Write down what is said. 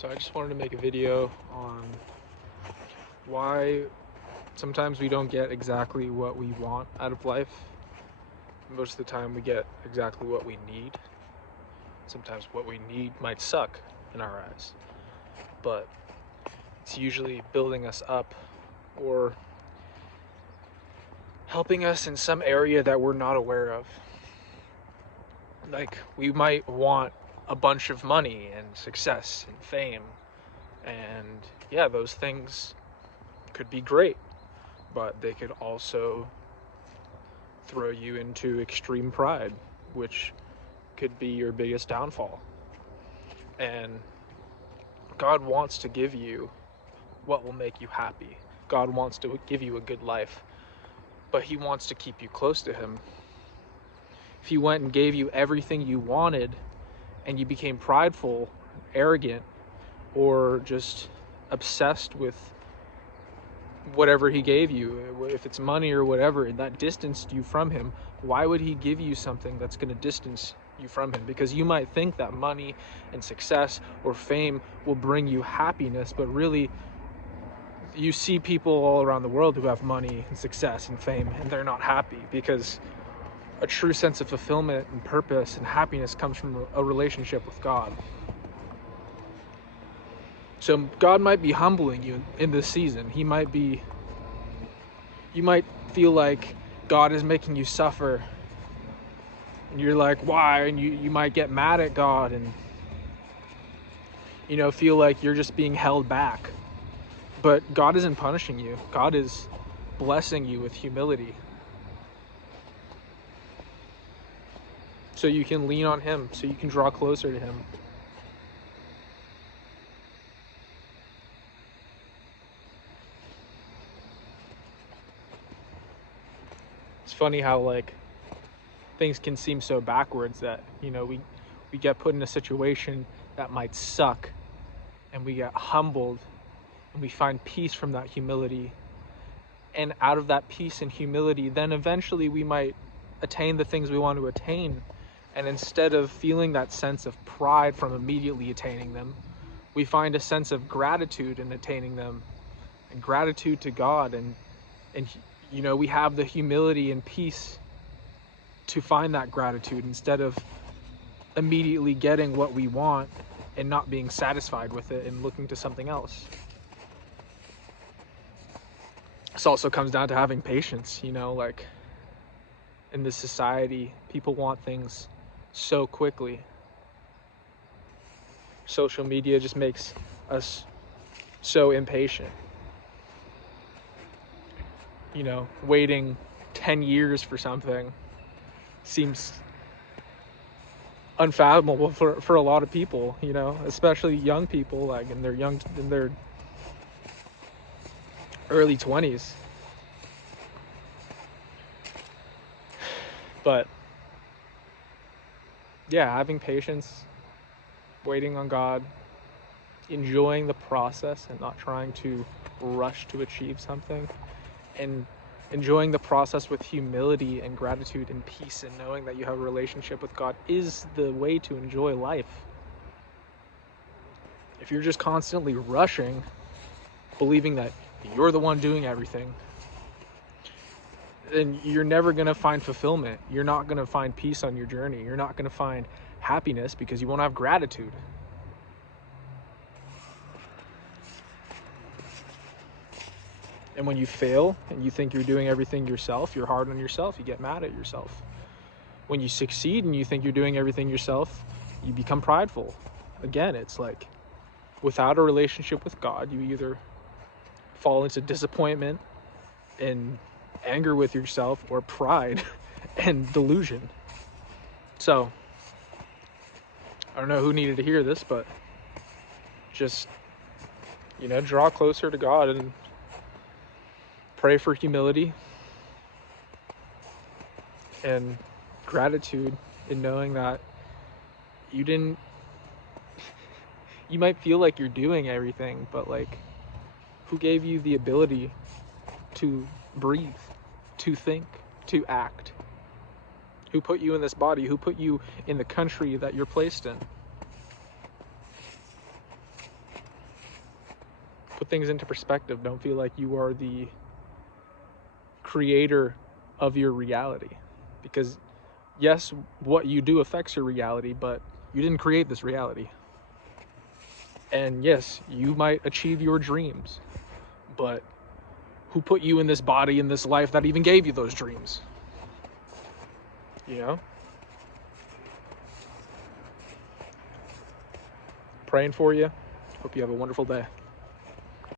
So I just wanted to make a video on why sometimes we don't get exactly what we want out of life. Most of the time we get exactly what we need. Sometimes what we need might suck in our eyes, but it's usually building us up or helping us in some area that we're not aware of. Like, we might want a bunch of money and success and fame, and yeah, those things could be great, but they could also throw you into extreme pride, which could be your biggest downfall. And God wants to give you what will make you happy. God wants to give you a good life, but He wants to keep you close to Him. If He went and gave you everything you wanted and you became prideful, arrogant, or just obsessed with whatever He gave you, if it's money or whatever, that distanced you from Him, why would He give you something that's going to distance you from Him? Because you might think that money and success or fame will bring you happiness, but really you see people all around the world who have money and success and fame, and they're not happy, because a true sense of fulfillment and purpose and happiness comes from a relationship with God. So God might be humbling you in this season. You might feel like God is making you suffer, and you're like, why? And you might get mad at God and feel like you're just being held back. But God isn't punishing you. God is blessing you with humility, so you can lean on Him, so you can draw closer to Him. It's funny how things can seem so backwards that we get put in a situation that might suck, and we get humbled, and we find peace from that humility, and out of that peace and humility, then eventually we might attain the things we want to attain. And instead of feeling that sense of pride from immediately attaining them, we find a sense of gratitude in attaining them, and gratitude to God, and we have the humility and peace to find that gratitude instead of immediately getting what we want and not being satisfied with it and looking to something else. This also comes down to having patience. Like, in this society, people want things so quickly. Social media just makes us so impatient. Waiting 10 years for something seems unfathomable for a lot of people, especially young people, like in their early 20s. But yeah, having patience, waiting on God, enjoying the process and not trying to rush to achieve something, and enjoying the process with humility and gratitude and peace, and knowing that you have a relationship with God is the way to enjoy life. If you're just constantly rushing, believing that you're the one doing everything, then you're never going to find fulfillment. You're not going to find peace on your journey. You're not going to find happiness because you won't have gratitude. And when you fail and you think you're doing everything yourself, you're hard on yourself, you get mad at yourself. When you succeed and you think you're doing everything yourself, you become prideful. Again, it's like, without a relationship with God, you either fall into disappointment and anger with yourself, or pride and delusion. So, I don't know who needed to hear this, but just, draw closer to God and pray for humility and gratitude in knowing that you might feel like you're doing everything, but who gave you the ability to breathe, to think, to act? Who put you in this body? Who put you in the country that you're placed in? Put things into perspective. Don't feel like you are the creator of your reality, because yes, what you do affects your reality, but you didn't create this reality. And yes, you might achieve your dreams, but who put you in this body, in this life, that even gave you those dreams? You know? Praying for you. Hope you have a wonderful day.